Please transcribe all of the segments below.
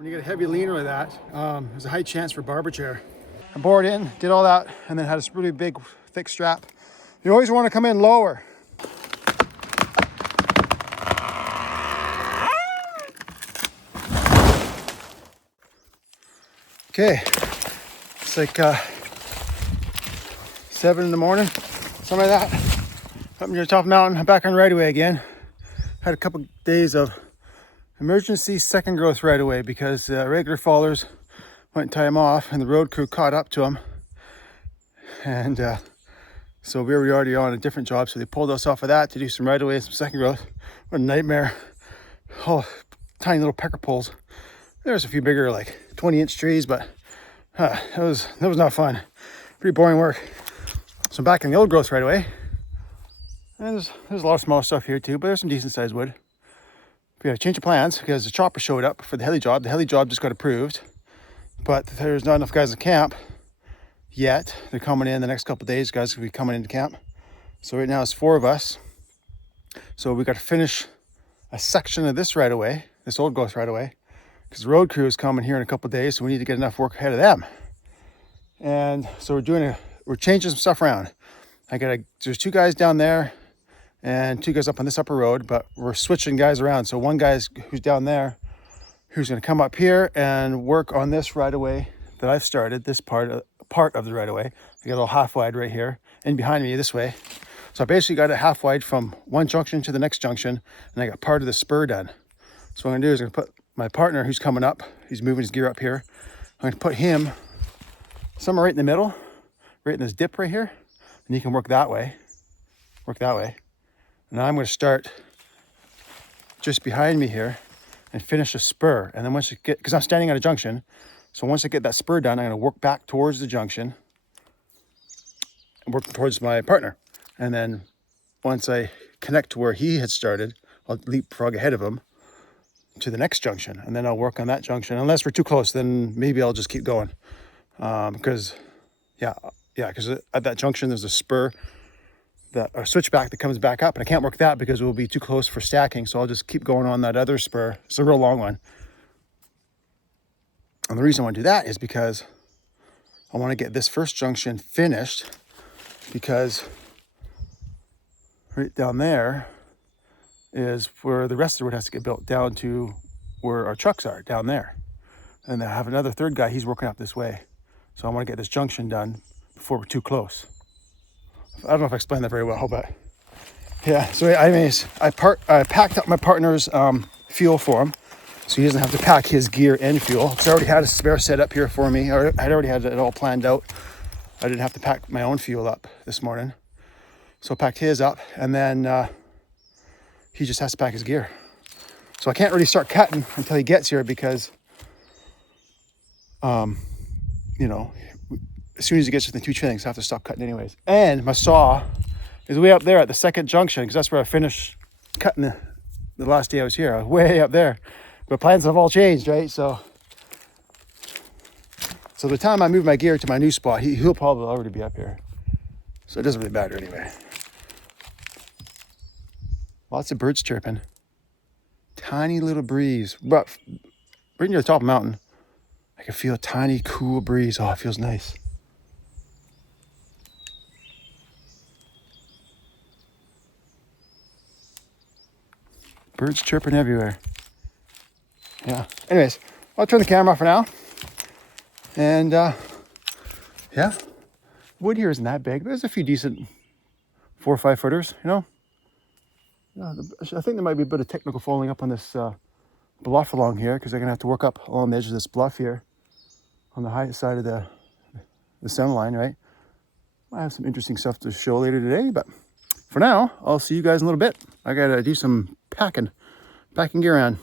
When you get a heavy leaner like that, there's a high chance for barber chair. I bored in, did all that, and then had this really big, thick strap. You always want to come in lower. Okay, it's like 7 in the morning, something like that. Up near the top of the mountain, I'm back on right away again. Had a couple days of emergency second growth right away because regular fallers went and tied him off and the road crew caught up to him. And so we were already on a different job, so they pulled us off of that to do some right away and some second growth. What a nightmare. Oh, tiny little pecker poles. There's a few bigger, like 20-inch trees, but that was not fun. Pretty boring work. So I'm back in the old growth right away. And there's a lot of small stuff here too, but there's some decent sized wood. We had to change of plans because the chopper showed up for the heli job. The heli job just got approved, but there's not enough guys in camp yet. They're coming in the next couple of days. Guys will be coming into camp. So right now it's 4 of us. So we got to finish a section of this right away, this old growth right away, because the road crew is coming here in a couple of days. So we need to get enough work ahead of them. And so we're changing some stuff around. There's 2 guys down there and 2 guys up on this upper road, but we're switching guys around. So one guy who's down there, who's going to come up here and work on this right away that I've started, this part of the right away. I got a little half wide right here and behind me this way. So I basically got it half wide from one junction to the next junction, and I got part of the spur done. So what I'm going to do is I'm going to put my partner who's coming up, he's moving his gear up here. I'm going to put him somewhere right in the middle, right in this dip right here, and he can work that way. And I'm going to start just behind me here and finish a spur. And then once you get, because I'm standing at a junction, so once I get that spur done, I'm going to work back towards the junction and work towards my partner. And then once I connect to where he had started, I'll leapfrog ahead of him to the next junction. And then I'll work on that junction. Unless we're too close, then maybe I'll just keep going. Because at that junction, there's a spur, a switchback that comes back up, and I can't work that because it will be too close for stacking. So I'll just keep going on that other spur. It's a real long one. And the reason I want to do that is because I want to get this first junction finished, because right down there is where the rest of the road has to get built, down to where our trucks are down there. And I have another third guy, he's working up this way. So I want to get this junction done before we're too close. I don't know if I explained that very well, but yeah. So I packed up my partner's fuel for him, so he doesn't have to pack his gear and fuel. Because I already had a spare set up here for me. I'd already had it all planned out. I didn't have to pack my own fuel up this morning. So I packed his up, and then he just has to pack his gear. So I can't really start cutting until he gets here because, as soon as he gets within 2 trailings, I have to stop cutting anyways. And my saw is way up there at the second junction, because that's where I finished cutting the last day I was here. I was way up there. But plans have all changed, right? So by the time I move my gear to my new spot, he'll probably already be up here. So it doesn't really matter anyway. Lots of birds chirping. Tiny little breeze. But right near the top of the mountain, I can feel a tiny, cool breeze. Oh, it feels nice. Birds chirping everywhere. Yeah. Anyways, I'll turn the camera off for now. And yeah, wood here isn't that big. There's a few decent 4 or 5 footers, Yeah, I think there might be a bit of technical falling up on this bluff along here, because they're gonna have to work up along the edge of this bluff here on the high side of the center line, right? I have some interesting stuff to show later today, but for now, I'll see you guys in a little bit. I gotta do some packing gear on.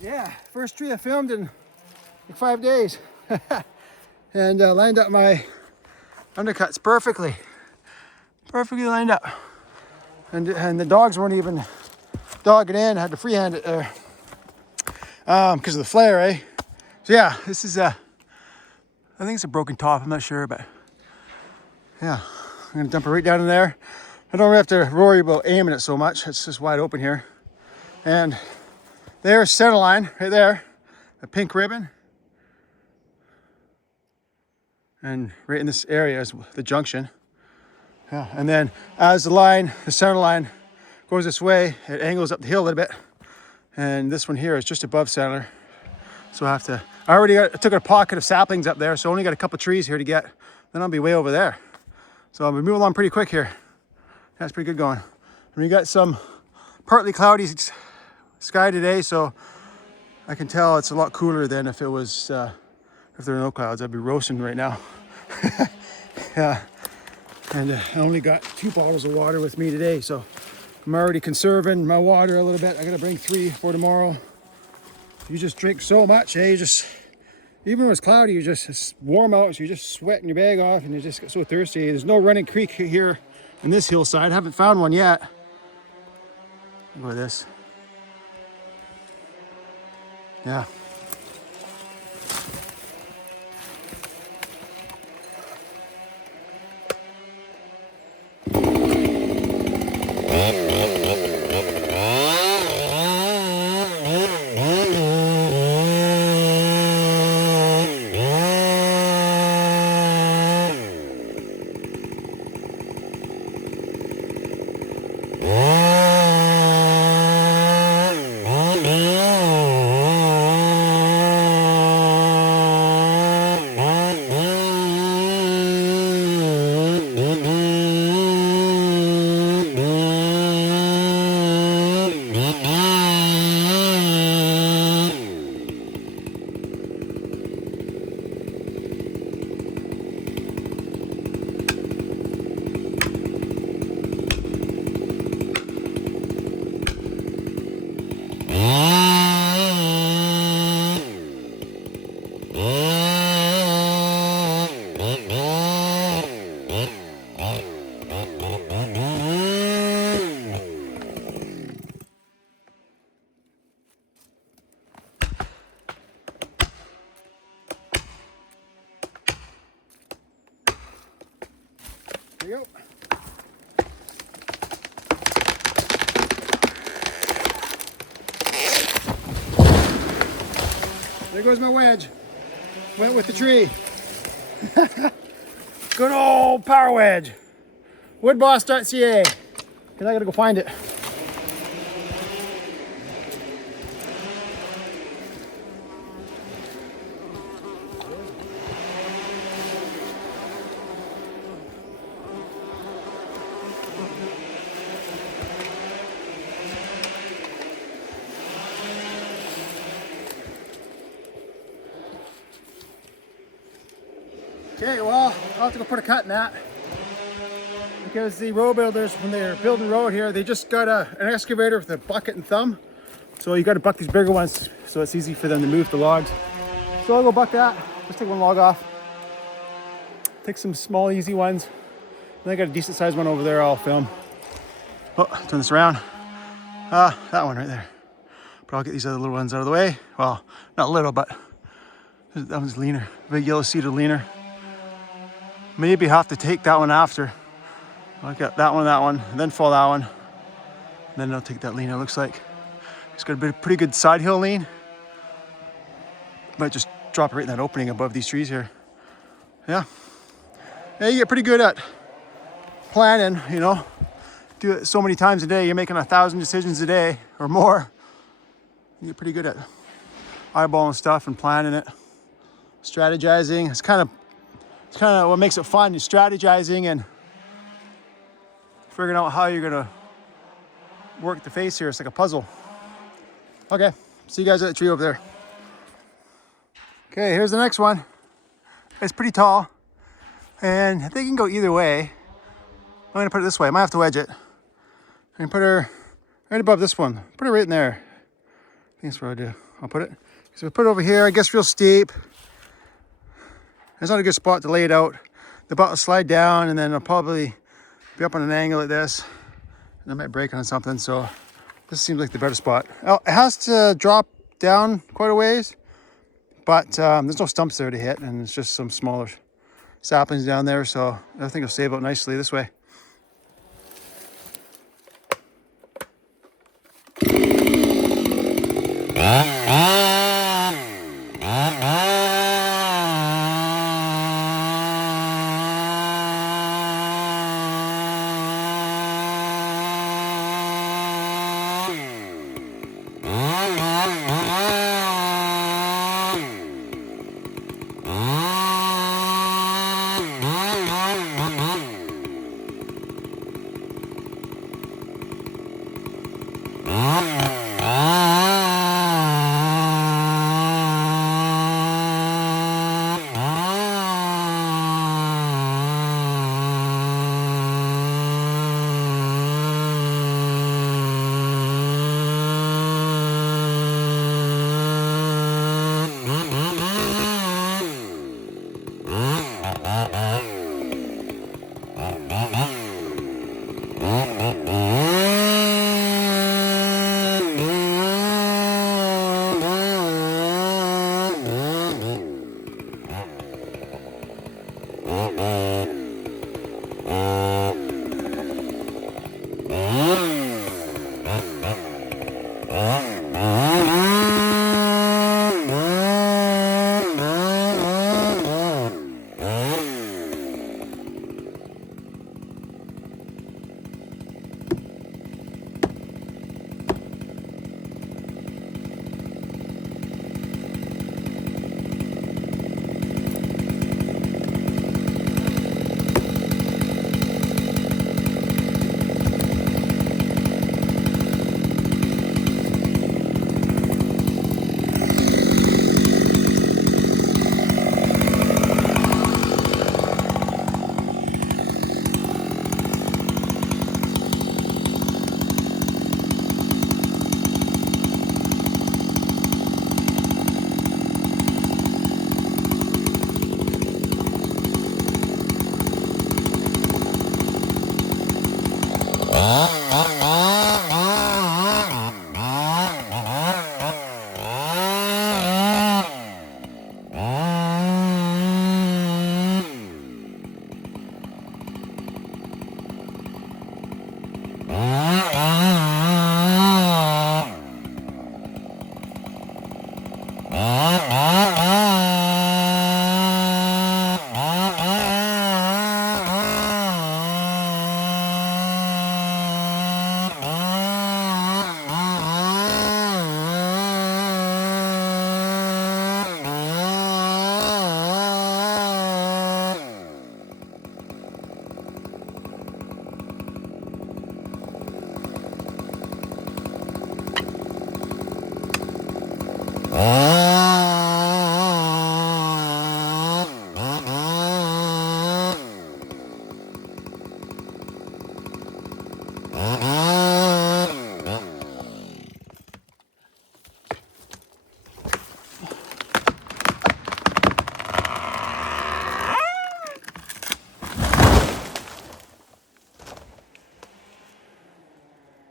Yeah, first tree I filmed in like 5 days. And lined up my undercuts perfectly. Perfectly lined up. And the dogs weren't even dogging in. I had to freehand it there. Because of the flare, eh? So yeah, this is I think it's a broken top, I'm not sure, but yeah, I'm gonna dump it right down in there. I don't really have to worry about aiming it so much. It's just wide open here. And there's center line right there, a pink ribbon. And right in this area is the junction. Yeah, and then as the center line goes this way, it angles up the hill a little bit. And this one here is just above center. So I took a pocket of saplings up there, so I only got a couple trees here to get. Then I'll be way over there. So I'll be moving along pretty quick here. That's pretty good going. And we got some partly cloudy sky today, so I can tell it's a lot cooler than if it was, if there were no clouds. I'd be roasting right now. Yeah. And I only got 2 bottles of water with me today, so I'm already conserving my water a little bit. I gotta bring 3 for tomorrow. You just drink so much, eh? Even when it's cloudy, it's warm out, so you're just sweating your bag off and you just get so thirsty. There's no running creek here in this hillside. I haven't found one yet. Look at this. Yeah. There you go. There goes my wedge. Went with the tree. Good old PowerWedge. Woodboss.ca. And I gotta go find it. Okay, well, I'll have to go put a cut in that because the road builders, when they're building road here, they just got an excavator with a bucket and thumb. So you got to buck these bigger ones so it's easy for them to move the logs. So I'll go buck that. Just take one log off. Take some small, easy ones. And I got a decent sized one over there I'll film. Oh, turn this around. That one right there. But I'll get these other little ones out of the way. Well, not little, but that one's leaner. Big yellow seeded leaner. Maybe have to take that one after. I'll get that one, and then fall that one. And then I'll take that lean, it looks like. It's got a pretty good side hill lean. Might just drop it right in that opening above these trees here. Yeah. Yeah, you get pretty good at planning, you know. Do it so many times a day, you're making 1,000 decisions a day or more. You get pretty good at eyeballing stuff and planning it. Strategizing. It's kind of what makes it fun. Is strategizing and figuring out how you're gonna work the face here. It's like a puzzle. Okay, see you guys at the tree over there. Okay, here's the next one. It's pretty tall, and I think you can go either way. I'm gonna put it this way. I might have to wedge it. I'm gonna put her right above this one. Put it right in there. I think that's where I do. I'll put it. So we put it over here. I guess real steep. It's not a good spot to lay it out. The butt will slide down, and then it'll probably be up on an angle like this. And I might break on something, so this seems like the better spot. It has to drop down quite a ways, but there's no stumps there to hit, and it's just some smaller saplings down there, so I think it'll save out nicely this way.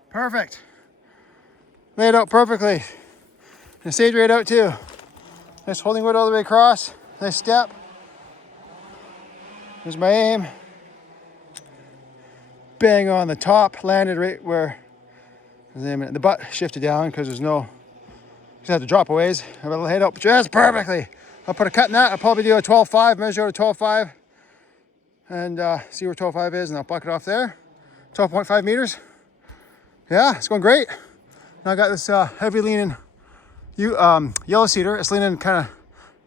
Perfect. Laid out perfectly. And it stayed right out too. Nice holding wood all the way across. Nice step. There's my aim. Bang on the top. Landed right where the butt shifted down because there's no, just had to drop a ways. I will laid out just perfectly. I'll put a cut in that. I'll probably do a 12.5, measure out a 12.5 and see where 12.5 is, and I'll buck it off there. 12.5 meters. Yeah, it's going great. Now I got this heavy leaning yellow cedar. It's leaning kind of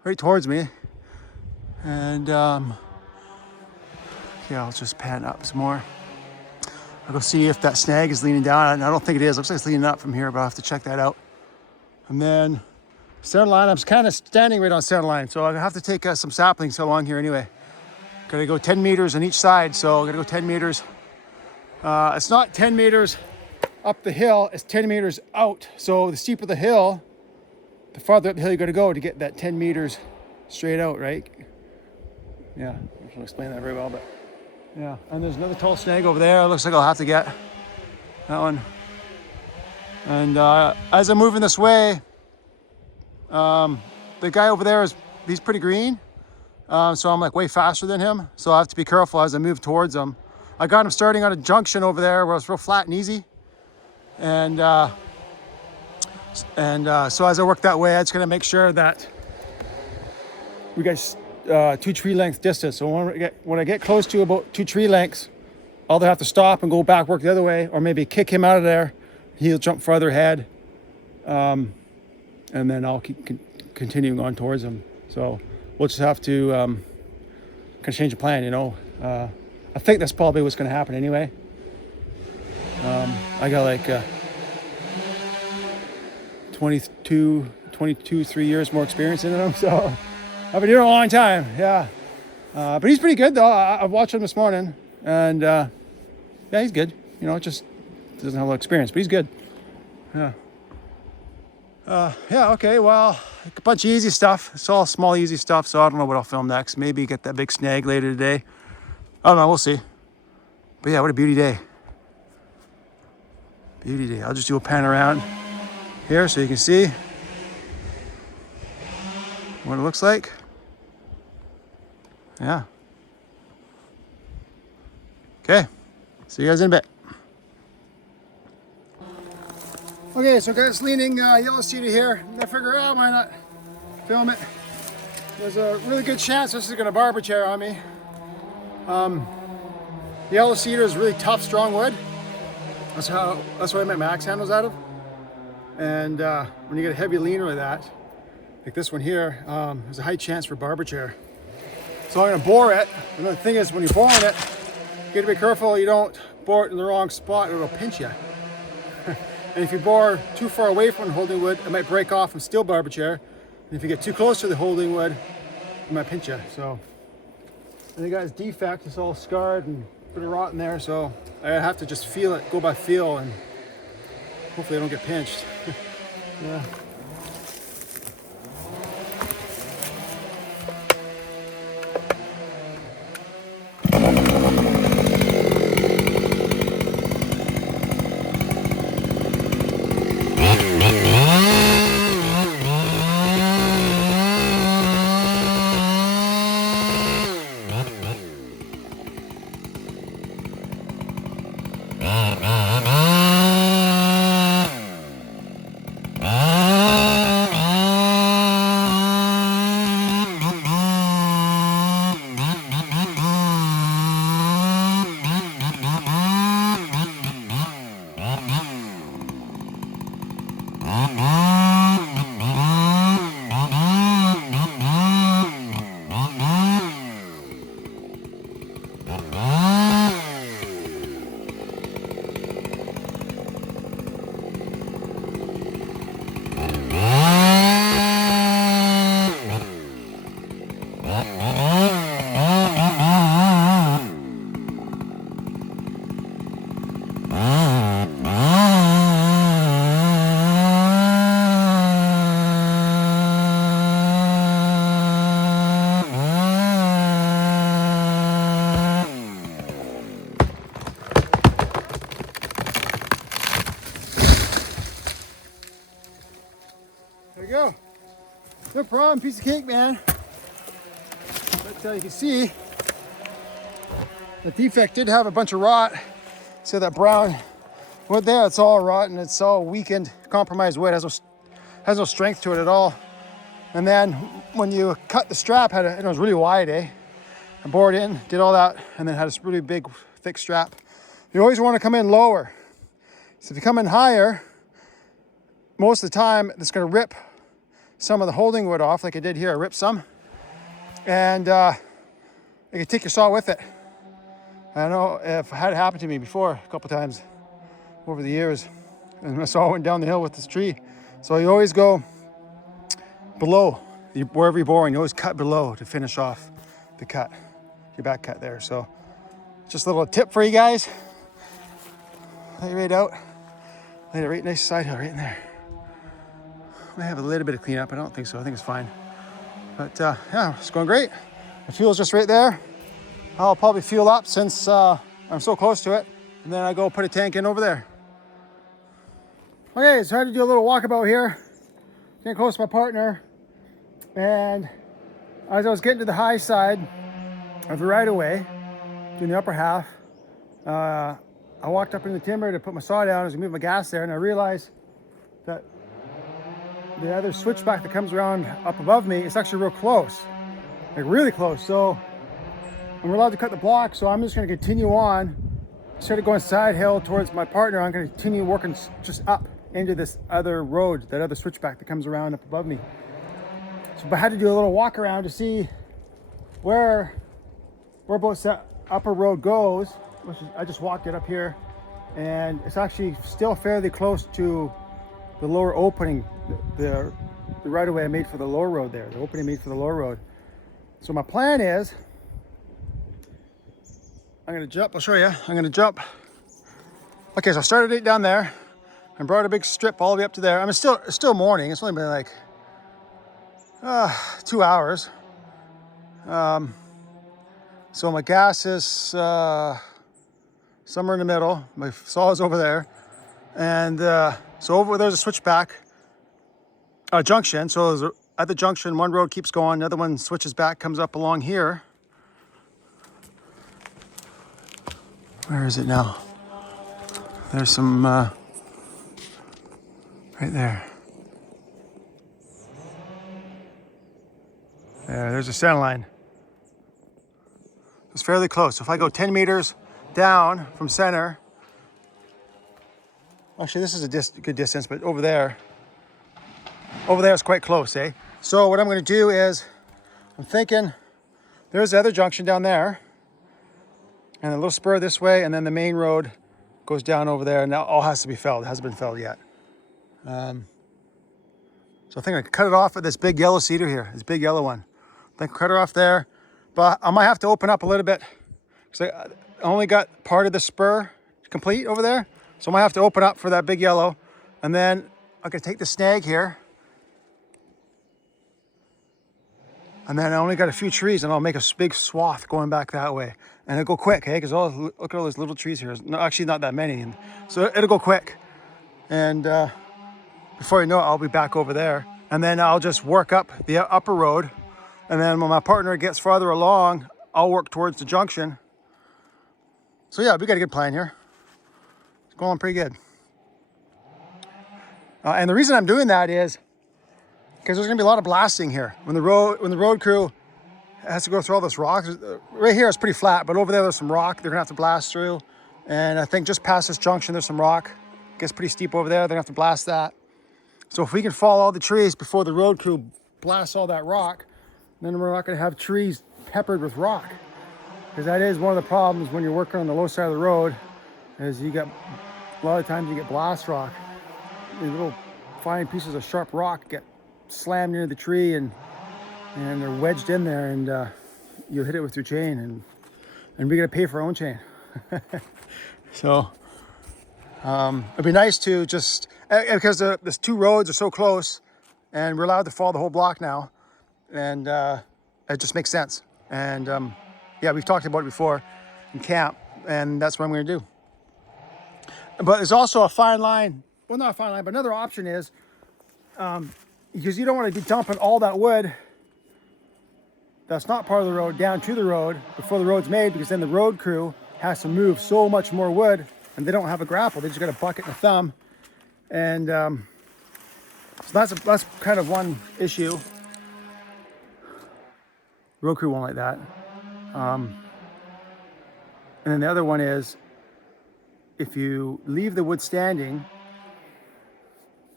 right towards me. And yeah, I'll just pan up some more. I'll go see if that snag is leaning down. I don't think it is. Looks like it's leaning up from here, but I'll have to check that out. And then center line, I'm kind of standing right on center line, so I have to take some saplings along here anyway. Gotta go 10 meters on each side, so I gotta go 10 meters. It's not 10 meters up the hill, it's 10 meters out. So the steeper the hill, the farther up the hill you gotta go to get that 10 meters straight out, right? Yeah, I can't explain that very well, but yeah. And there's another tall snag over there. It looks like I'll have to get that one. And as I'm moving this way, the guy over there he's pretty green. So I'm like way faster than him. So I have to be careful as I move towards him. I got him starting on a junction over there where it's real flat and easy. And so as I work that way, I just gotta make sure that we got 2 tree length distance. So when I get close to about 2 tree lengths, I'll either have to stop and go back, work the other way, or maybe kick him out of there. He'll jump farther ahead. And then I'll keep continuing on towards him. So we'll just have to kind of change the plan, you know. I think that's probably what's going to happen anyway. I got like 3 years more experience in him, so I've been doing it a long time, yeah. But he's pretty good though. I've watched him this morning, and yeah, he's good. You know, just doesn't have a lot of experience, but he's good. Yeah. Yeah, okay, well, a bunch of easy stuff. It's all small, easy stuff, so I don't know what I'll film next. Maybe get that big snag later today. I don't know, we'll see. But yeah, what a beauty day. Beauty day. I'll just do a pan around here so you can see what it looks like. Yeah. Okay, see you guys in a bit. Okay, so guys, leaning yellow cedar here. I figure, why not film it? There's a really good chance this is gonna barber chair on me. Yellow cedar is really tough, strong wood. That's what I make my axe handles out of. And when you get a heavy leaner like that, like this one here, there's a high chance for barber chair. So I'm gonna bore it. And the thing is, when you're boring it, you gotta be careful you don't bore it in the wrong spot, it'll pinch you. And if you bore too far away from the holding wood, it might break off and steal barber chair. And if you get too close to the holding wood, it might pinch you. So, and the guy's defect is all scarred and a bit of rot in there, so I have to just feel it, go by feel, and hopefully I don't get pinched. Yeah. There you go. No problem, piece of cake, man. But you can see the defect did have a bunch of rot. See that brown wood there? It's all rotten. It's all weakened, compromised wood. Has no strength to it at all. And then when you cut the strap, it was really wide, I bored in, did all that, and then had this really big, thick strap. You always want to come in lower. So if you come in higher, most of the time it's going to rip some of the holding wood off like I did here. I ripped some, and you can take your saw with it. I know if it had happened to me before a couple times over the years, and my saw went down the hill with this tree. So you always go below, wherever you're boring, you always cut below to finish off the cut, your back cut there. So just a little tip for you guys. Lay it right out. Lay it right, nice side hill right in there. May have a little bit of cleanup, I don't think so, I think it's fine. But yeah, it's going great. The fuel's just right there. I'll probably fuel up since I'm so close to it, and then I go put a tank in over there. Okay, so I had to do a little walkabout here, getting close to my partner, and as I was getting to the high side of the right of way, doing the upper half, I walked up in the timber to put my saw down as I moved my gas there, and I realized that the other switchback that comes around up above me is actually real close, like really close. So I'm allowed to cut the block, so I'm just going to continue on. Instead of going side hill towards my partner, I'm going to continue working just up into this other road, that other switchback that comes around up above me. So I had to do a little walk around to see where both that upper road goes, which is, I just walked it up here, and it's actually still fairly close to the lower opening, the right of way I made for the lower road there, the opening I made for the lower road. So my plan is, I'm gonna jump, I'll show you. I'm gonna jump. Okay, so I started it down there and brought a big strip all the way up to there. I mean, it's still morning. It's only been like 2 hours. So my gas is somewhere in the middle. My saw is over there. And so over there's a switchback, a junction. So at the junction, one road keeps going, the other one switches back, comes up along here. Where is it now? There's some, right there. There's a center line. It's fairly close. So if I go 10 meters down from center, actually this is a good distance, but over there is quite close, eh? So what I'm gonna do is, I'm thinking, there's the other junction down there, and a little spur this way, and then the main road goes down over there, and that all has to be felled. It hasn't been felled yet. So I think I can cut it off with this big yellow cedar here, this big yellow one. I think I'll cut it off there, but I might have to open up a little bit, because I only got part of the spur complete over there, so I might have to open up for that big yellow, and then I'm gonna take the snag here, and then I only got a few trees, and I'll make a big swath going back that way. And it'll go quick, hey? Because look at all those little trees here. No, actually not that many. And so it'll go quick. And before you know it, I'll be back over there. And then I'll just work up the upper road. And then when my partner gets farther along, I'll work towards the junction. So yeah, we got a good plan here. It's going pretty good. And the reason I'm doing that is because there's gonna be a lot of blasting here. When the road crew has to go through all this rock. Right here it's pretty flat, but over there there's some rock they're gonna have to blast through. And I think just past this junction there's some rock. It gets pretty steep over there, they're gonna have to blast that. So if we can fall all the trees before the road crew blasts all that rock, then we're not gonna have trees peppered with rock. Because that is one of the problems when you're working on the low side of the road, is you get, a lot of times you get blast rock. These little fine pieces of sharp rock get slammed near the tree, and they're wedged in there, and you hit it with your chain, and we gotta pay for our own chain. So it'd be nice to just, because the two roads are so close, and we're allowed to follow the whole block now, and it just makes sense. And yeah, we've talked about it before in camp, and that's what I'm gonna do. But there's also a fine line, well, not a fine line, but another option is, because you don't want to be dumping all that wood that's not part of the road down to the road before the road's made, because then the road crew has to move so much more wood, and they don't have a grapple. They just got a bucket and a thumb. And so that's kind of one issue. Road crew won't like that. And then the other one is, if you leave the wood standing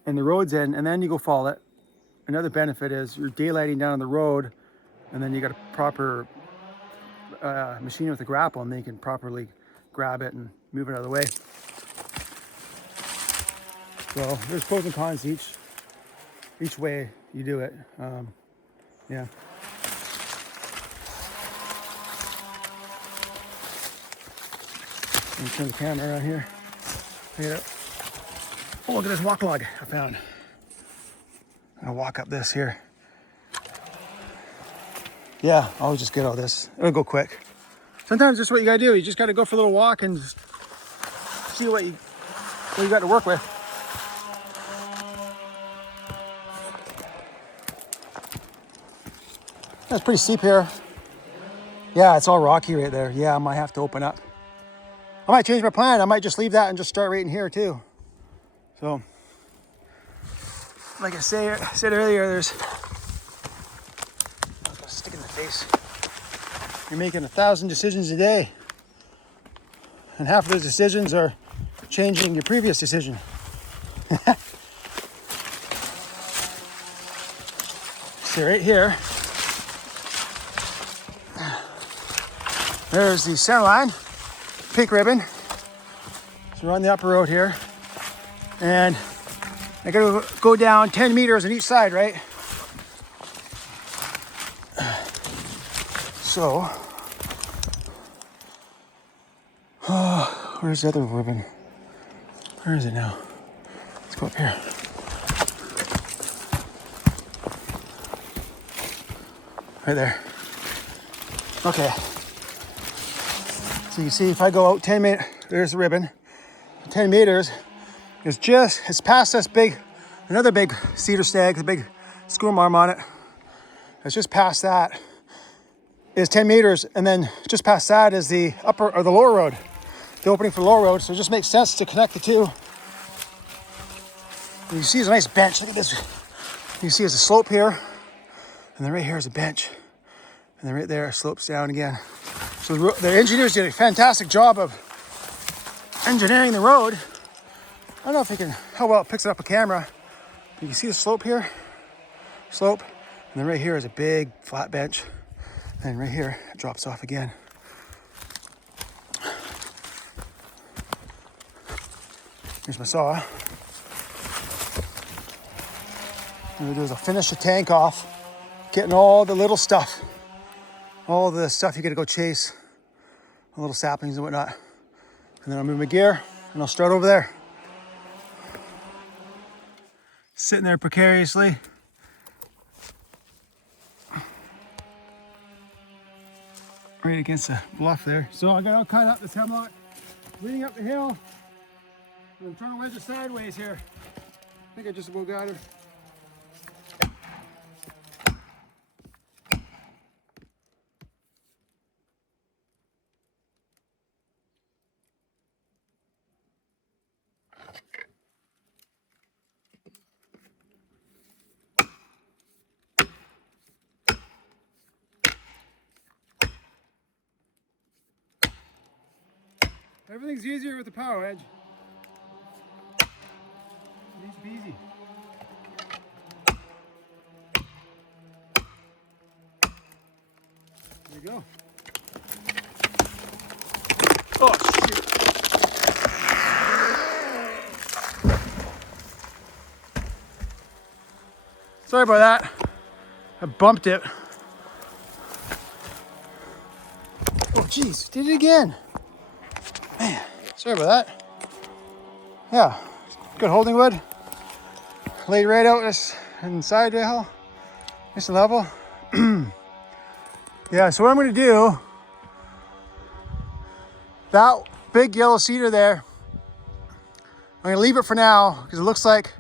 and the road's in, and then you go fall it, another benefit is you're daylighting down the road, and then you got a proper machine with a grapple, and then you can properly grab it and move it out of the way. So there's pros and cons each way you do it. Yeah. Let me turn the camera around here. Check it out. Oh, look at this walk log I found. I'm gonna walk up this here. Yeah, I'll just get all this. It'll go quick. Sometimes that's what you gotta do. You just gotta go for a little walk and just see what you got to work with. That's pretty steep here. Yeah, it's all rocky right there. Yeah, I might have to open up. I might change my plan. I might just leave that and just start right in here too. So, like I said earlier, there's, I was gonna stick in the face. You're making 1,000 decisions a day. And half of those decisions are changing your previous decision. So right here, there's the center line, pink ribbon. So we're on the upper road here. And I gotta go down 10 meters on each side, right? So, where's the other ribbon? Where is it now? Let's go up here. Right there. Okay. So you see, if I go out 10 meters, there's the ribbon. 10 meters, it's past this another big cedar stag, the big school marm on it. It's just past that is 10 meters, and then just past that is the upper or the lower road, the opening for the lower road. So it just makes sense to connect the two. And you see there's a nice bench. Look at this. You see there's a slope here, and then right here is a bench, and then right there slopes down again. So the engineers did a fantastic job of engineering the road. I don't know if how well it picks it up a camera. But you can see the slope here, and then right here is a big flat bench, and right here it drops off again. Here's my saw. What I'm gonna do is I'll finish the tank off, getting all the little stuff, all the stuff you gotta go chase, the little saplings and whatnot. And then I'll move my gear and I'll start over there. Sitting there precariously. Right against the bluff there. So I got all cut up this hemlock, leading up the hill. I'm trying to wedge it sideways here. I think I just about got her. Everything's easier with the PowerWedge. Easy peasy. There you go. Oh, shoot. Sorry about that. I bumped it. Oh, geez, did it again. Man, sorry about that. Yeah, good holding wood. Laid right out this inside the hill. Nice and level. Yeah, so what I'm gonna do, that big yellow cedar there, I'm gonna leave it for now because it looks like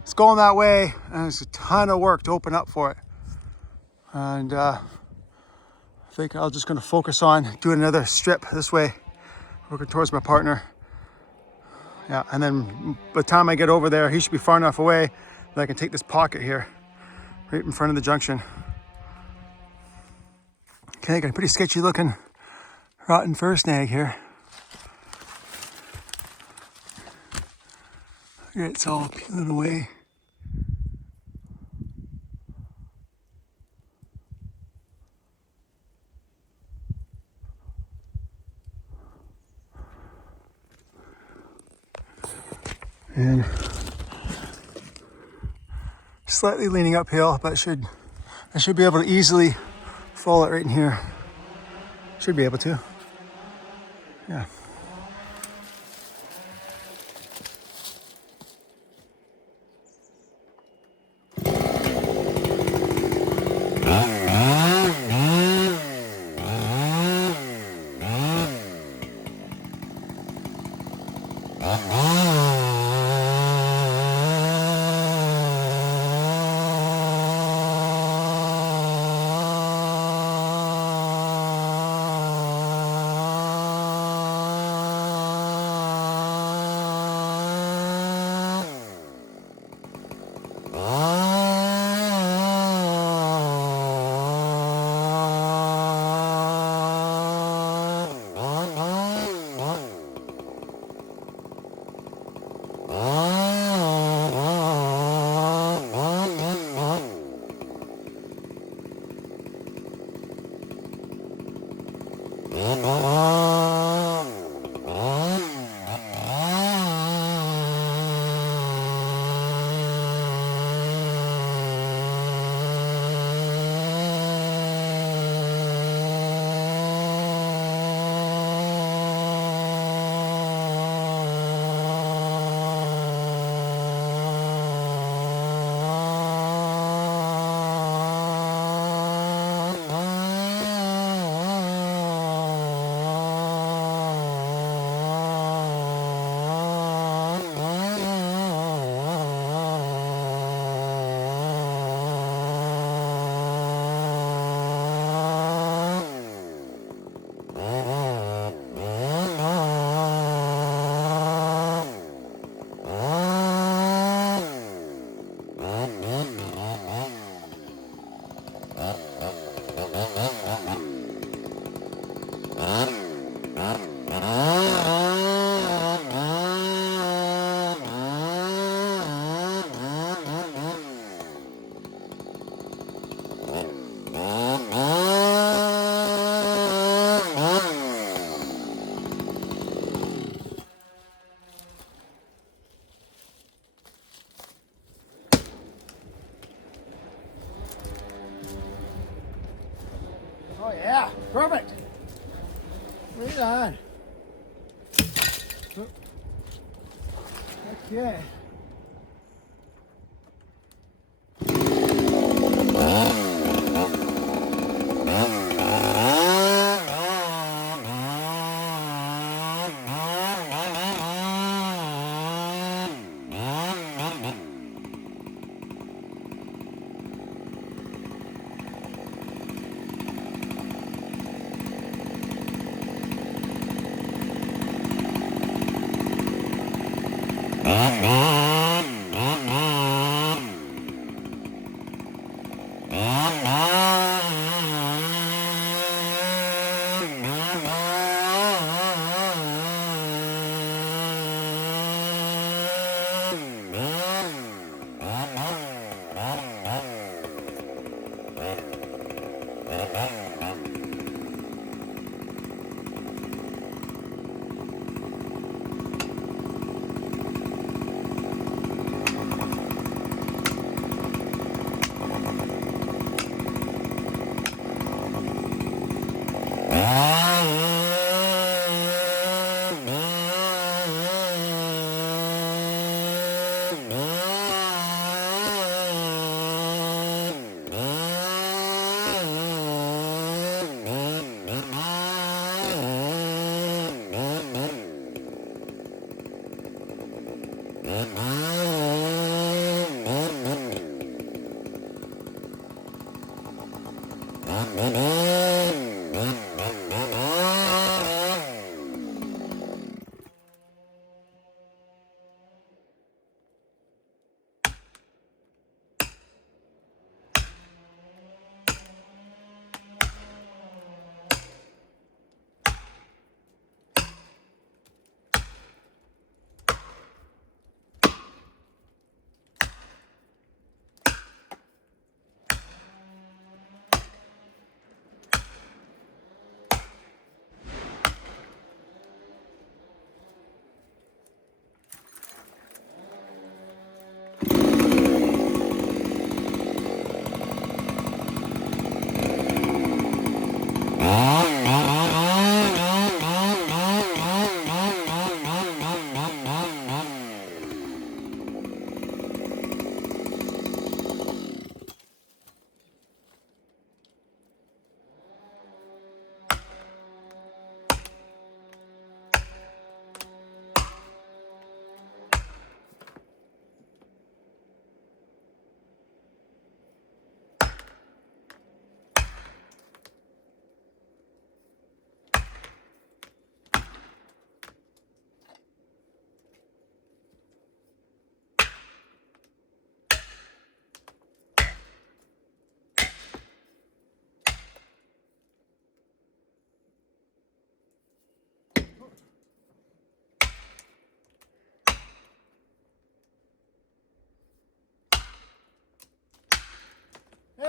it's going that way and it's a ton of work to open up for it. And I think I'm just gonna focus on doing another strip this way, working towards my partner. Yeah, and then by the time I get over there, he should be far enough away that I can take this pocket here, right in front of the junction. Okay, got a pretty sketchy looking rotten fir snag here. Yeah, it's all peeling away. And slightly leaning uphill, but I should be able to easily fall it right in here. Should be able to. Yeah. Oh yeah, perfect. Right on. Okay.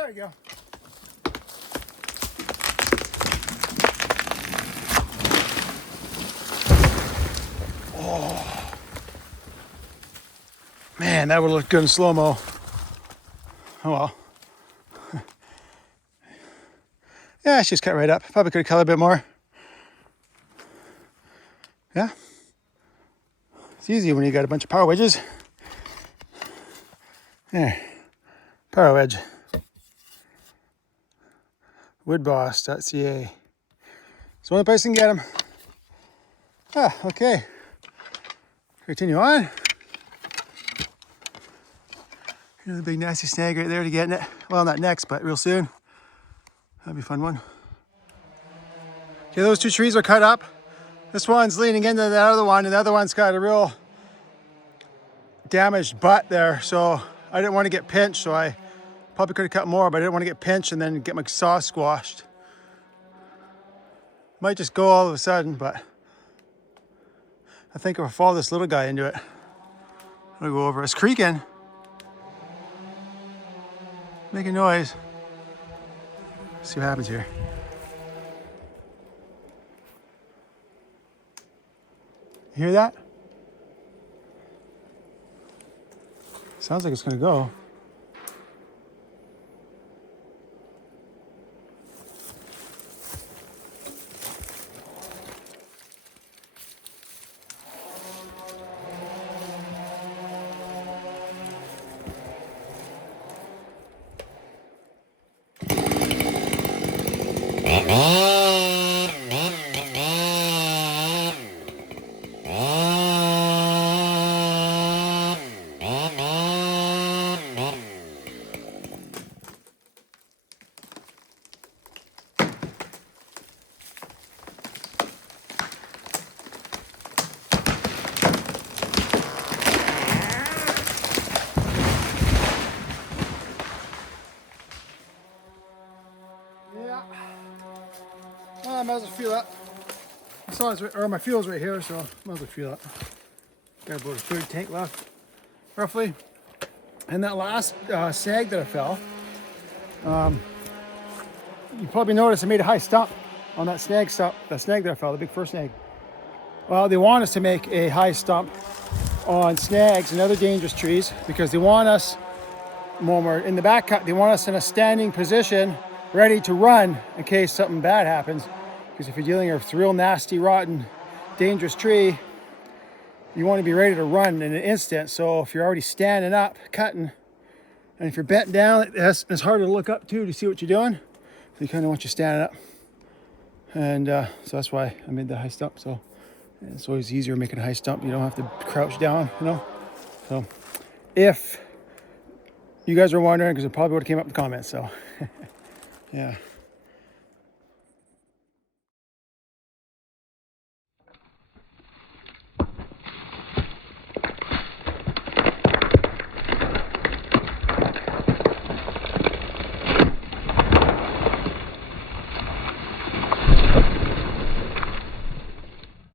There you go. Oh. Man, that would look good in slow-mo. Oh well. Yeah, she's cut right up. Probably could have cut a bit more. Yeah. It's easy when you got a bunch of power wedges. There. PowerWedge. Woodboss.ca. It's one of the places you can get them. Ah, okay. Continue on. Another big nasty snag right there to get in it. Well, not next, but real soon. That'll be a fun one. Okay, those two trees are cut up. This one's leaning into the other one, and the other one's got a real damaged butt there. So I didn't want to get pinched, so I probably could have cut more, but I didn't want to get pinched and then get my saw squashed. Might just go all of a sudden, but I think if I follow this little guy into it, I'll go over. It's creaking. Making noise. Let's see what happens here. You hear that? Sounds like it's gonna go. Well, I might as well feel that. My fuel's right here, so I might as well feel that. Got about a third tank left, roughly. And that last snag that I fell, you probably noticed I made a high stump on that snag that I fell, the big first snag. Well, they want us to make a high stump on snags and other dangerous trees because they want us, when we're in the back cut, they want us in a standing position ready to run in case something bad happens. Because if you're dealing with a real nasty, rotten, dangerous tree, you want to be ready to run in an instant. So if you're already standing up, cutting, and if you're bent down, it's harder to look up too to see what you're doing. So you kind of want you standing up. And so that's why I made the high stump. So it's always easier making a high stump. You don't have to crouch down, you know. So if you guys are wondering, because it probably would have came up in the comments. So yeah.